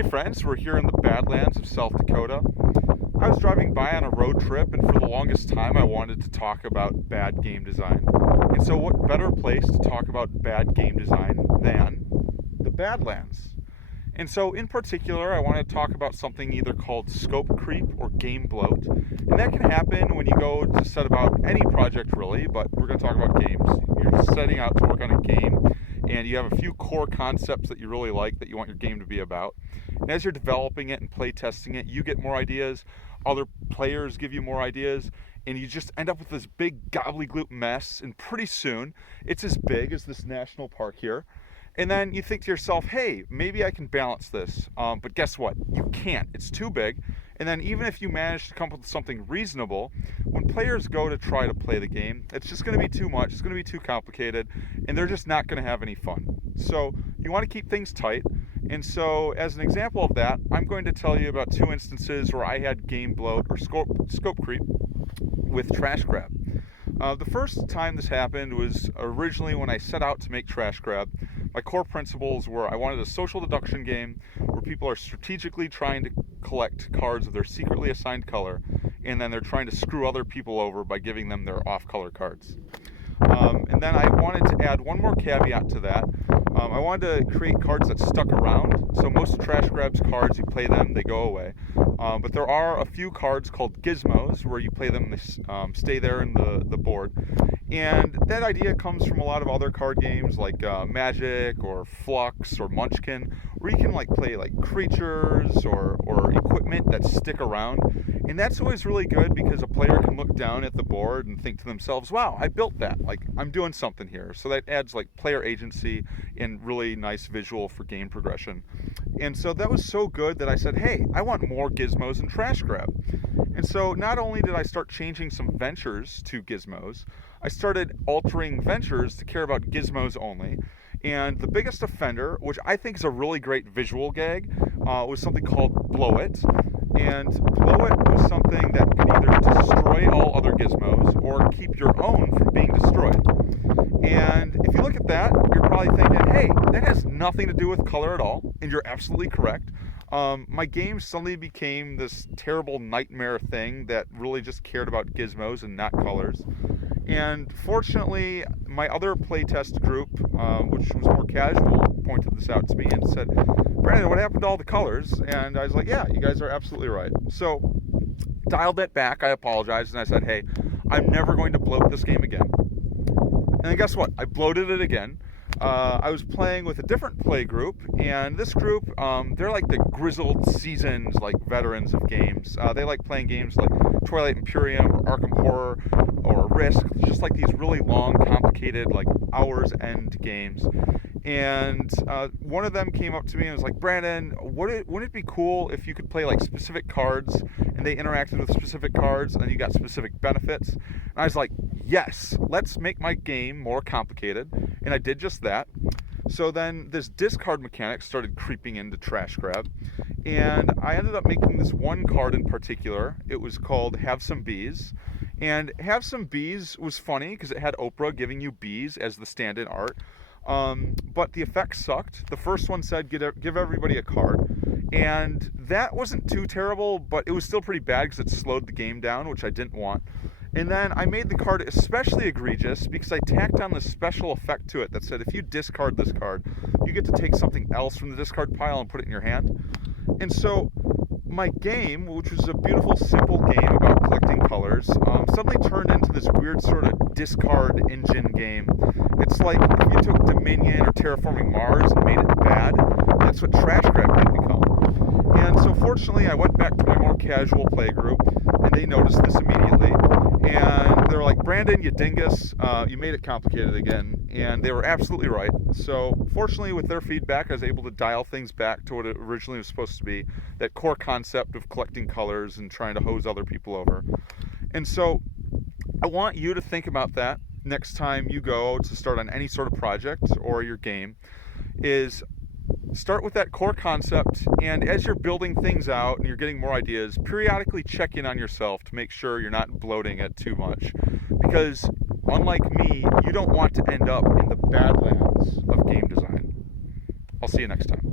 Hey friends, we're here in the Badlands of South Dakota. I was driving by on a road trip, and for the longest time I wanted to talk about bad game design. And so what better place to talk about bad game design than the Badlands? And so in particular, I want to talk about something either called scope creep or game bloat. And that can happen when you go to set about any project really, but we're going to talk about games. You're setting out to work on a game, and you have a few core concepts that you really like that you want your game to be about. And as you're developing it and play testing it, you get more ideas, other players give you more ideas, and you just end up with this big gobbledygook mess, and pretty soon it's as big as this national park here. And then you think to yourself, hey, maybe I can balance this. But guess what? You can't. It's too big. And then even if you manage to come up with something reasonable, when players go to try to play the game, it's just going to be too much. It's going to be too complicated, and they're just not going to have any fun. So you want to keep things tight. And so as an example of that, I'm going to tell you about two instances where I had game bloat or scope creep with Trash Grab. The first time this happened was originally when I set out to make Trash Grab. My core principles were I wanted a social deduction game where people are strategically trying to collect cards of their secretly assigned color, and then they're trying to screw other people over by giving them their off-color cards. And then I wanted to add one more caveat to that. I wanted to create cards that stuck around. So most Trash Grab's cards, you play them, they go away. But there are a few cards called gizmos where you play them, they stay there in the board. And that idea comes from a lot of other card games like Magic or Flux or Munchkin, where you can play creatures or equipment that stick around. And that's always really good because a player can look down at the board and think to themselves, wow, I built that. I'm doing something here. So that adds player agency and really nice visual for game progression. And so that was so good that I said, hey, I want more gizmos in Trash Grab. And so not only did I start changing some ventures to gizmos, I started altering ventures to care about gizmos only. And the biggest offender, which I think is a really great visual gag, was something called Blow It. And Blow It was something that could either destroy all other gizmos or keep your own from being destroyed. And if you look at that, you're probably thinking, hey, that has nothing to do with color at all. And you're absolutely correct. My game suddenly became this terrible nightmare thing that really just cared about gizmos and not colors. And fortunately, my other playtest group, which was more casual, pointed this out to me and said, Brandon, what happened to all the colors? And I was like, yeah, you guys are absolutely right. So dialed that back, I apologized, and I said, hey, I'm never going to bloat this game again. And then guess what? I bloated it again. I was playing with a different play group, and this group, they're like the grizzled, seasoned, veterans of games. They like playing games like Twilight Imperium or Arkham Horror or Risk, just these really long, complicated, hours end games. And one of them came up to me and was like, Brandon, wouldn't it be cool if you could play specific cards and they interacted with specific cards and then you got specific benefits? And I was like, yes, let's make my game more complicated. And I did just that. So then this discard mechanic started creeping into Trash Grab, and I ended up making this one card in particular. It was called Have Some Bees. And Have Some Bees was funny because it had Oprah giving you bees as the stand-in art. But the effects sucked. The first one said give everybody a card, and that wasn't too terrible, but it was still pretty bad because it slowed the game down, which I didn't want. And then I made the card especially egregious because I tacked on this special effect to it that said if you discard this card, you get to take something else from the discard pile and put it in your hand. And so my game, which was a beautiful, simple game about collecting colors, suddenly turned into this weird sort of discard engine game. It's like if you took Dominion or Terraforming Mars and made it bad, that's what Trash Grab had become. And so fortunately, I went back to my more casual play group, and they noticed this immediately. And they were like, Brandon, you dingus, you made it complicated again. And they were absolutely right. So fortunately, with their feedback, I was able to dial things back to what it originally was supposed to be, that core concept of collecting colors and trying to hose other people over. And so I want you to think about that next time you go to start on any sort of project or your game, is start with that core concept, and as you're building things out and you're getting more ideas, periodically check in on yourself to make sure you're not bloating it too much. Because unlike me, you don't want to end up in the Badlands of game design. I'll see you next time.